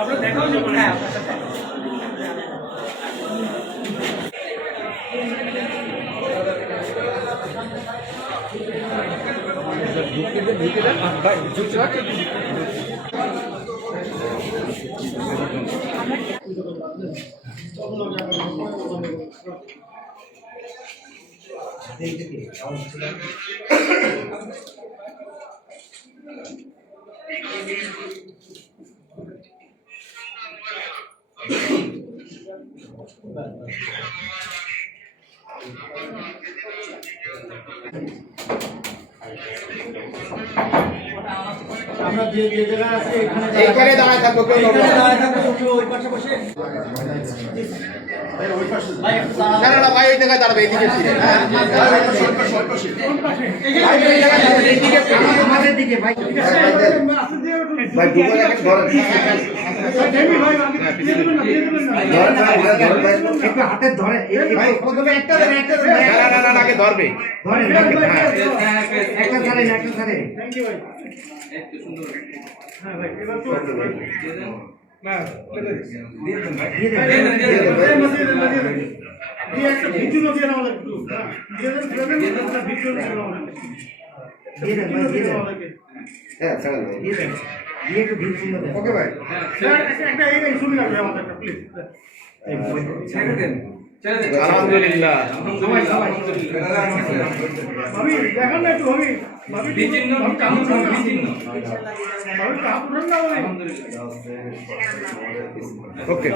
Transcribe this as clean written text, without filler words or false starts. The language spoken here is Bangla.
আপনার দেখাও যাবে না। আমরা যে যে জায়গা আছে এইখানে দাঁড়ায় থাকবো, কেউ দাঁড়ায় থাকবো, ওই পাশে বসে না না না ভাই ওই জায়গায় দাঁড়াবে, এইদিকে ফিরে। হ্যাঁ এইদিকে আমাদের দিকে ভাই ভাই ডুবো রাখেন, ধরেন একটু হাতে ধরে ভাই প্রথমে একটা দেন, একটা দেন। না না না না, আগে ধরবে। ধরে একটা ধরে একটা ধরে থ্যাংক ইউ ভাই একটু সুন্দর হ্যাঁ ভাই এবার তো না দিয়ে দেন এই একটা ভিডিও দিয়ে নাও একটু দিয়ে দেন একটা ভিডিও দিয়ে নাও দিয়ে দেন ভাই দিয়ে দেন হ্যাঁ চলো দিয়ে দেন দিয়ে একটু ভিডিও দেন ওকে ভাই। স্যার একটা এই শুনে রাখবে আমাদের একটা প্লিজ এই ছেড়ে দেন আলহামদুলিল্লাহ। সবাই সবাই ভাবি দেখেন না একটু ভাবি ভাবি বিচিন্ন কামড় বিচিন্ন ভাবি কামড় না ভাবি ওকে।